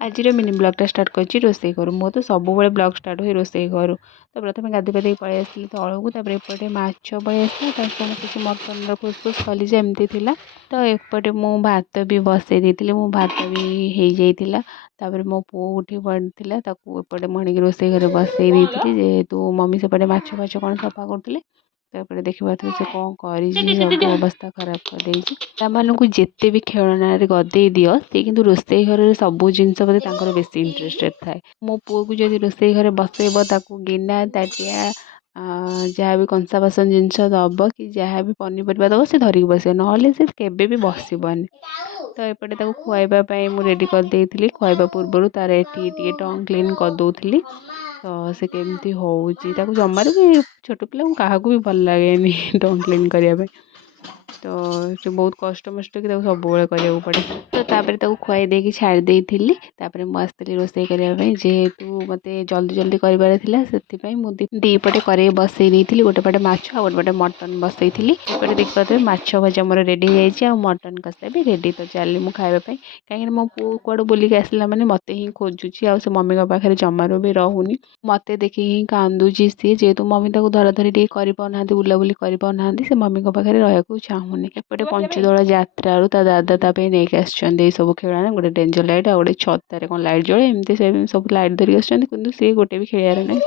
आज mini ब्लॉगटा start कर रोसे घर मो तो सब ब्लॉग स्टार्ट हुए रोसे घर तो प्रथम गाधे पाधे पलि आसली तौक एपटे माछ पलि आसला किसी मटन फुसफुस कली एमती थी तो एपटे मु भात भी बसई देती मो भात भी हो जाता मो पु उठी पड़ा एपटे मणिक रोसे घर बसई देती जेहेतु मम्मी सेपटे माछ फाछ कौन सफा करते तो देखिए से कौन कर सब अवस्था खराब कर जिते भी खेलना गदे दियो सी कि रोसे घर सब जिन बेसी इंटरेस्टेड थाए मो पुओ को जब रोसे घर बसैब गिना ताटिया जहाँ भी कंसा बासन जिनस दब कि जहाँ भी पनीपरिया दब से धरिक बस ना से केवे भी बसबनी तो एपटे खुआइबापी मुझे रेडी करदे खुआइबा पूर्व तार ये टंग क्लीन करदे तो से केमती होची जमार भी छोट पिला क्या भी भल लगे टंग क्लीन करने तो से बहुत कष्ट मस्ट कि सब करा पड़े तो तापर खुआई देकी छाड़ी देती मुझे रोसे करने जेहेतु मत जल्दी जल्दी कर दीपटे कर बसई देती गोटे पटे माछ गोटे पटे मटन बसई थी देखिए माछ भजा मोर रेडी हो मटन कषा भी रेडी तो चली मुझे खावाई कहीं मो पु कौड़ बुलिक आसला मैंने मत ही खोजुची आ मम्मी पाखे जमार भी रोनी मत देखिए ही कांदुची सी जेहेतु मम्मी धरा धरी कर बुलाबुली कर से मम्मी पाखे रहा चाहूनी एपटे पंचदोल यात्रा ता दादा नहीं सब खेलाना गोटे डेंजर लाइट आ गए छतार कौन लाइट जले एमती सब लाइट धरिक आसुँच कि सी गोटे भी खेलार ना